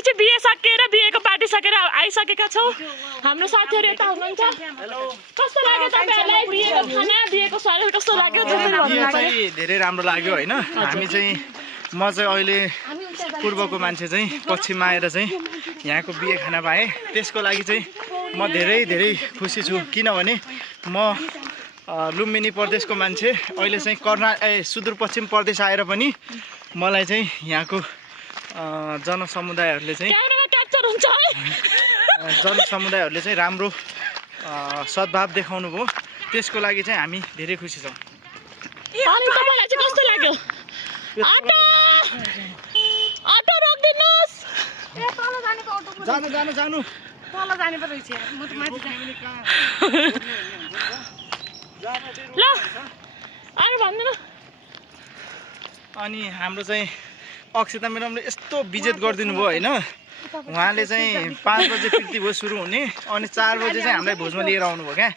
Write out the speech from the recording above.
पछि बिहे सकेर बिहेको पार्टी सकेर आइसकेका छौँ। हाम्रो साथीहरू यता हुनुहुन्छ। कस्तो लाग्यो तपाईहरुलाई बिहेको खाना बिहेको स्वागत कस्तो लाग्यो? बिहे चाहिँ धेरै राम्रो लाग्यो हैन। हामी चाहिँ म चाहिँ अहिले पूर्वको मान्छे चाहिँ पश्चिममा आएर चाहिँ यहाँको बिहे खाना पाएँ। त्यसको लागि चाहिँ म धेरै खुसी छु, किनभने म लुम्बिनी प्रदेशको मान्छे अहिले चाहिँ सुदूरपश्चिम प्रदेश आएर पनि मलाई चाहिँ यहाँको जनसमुदायहरूले चाहिँ राम्रो सद्भाव देखाउनु भयो। त्यसको लागि चाहिँ हामी धेरै खुसी छौँ। अनि तपाईलाई चाहिँ कस्तो लाग्यो? अटो रोकिदिनुस्। जानु तल जाने पो रहेछ म त माथि ल अरे भन्दैन। अनि हाम्रो चाहिँ अक्षता म्याडमले यस्तो विजेत गरिदिनु भयो हैन। उहाँले चाहिँ 5 बजे फिर्ती भयो सुरु हुने, अनि 4 बजे चाहिँ हामीलाई भोजमा लिएर आउनुभयो क्या।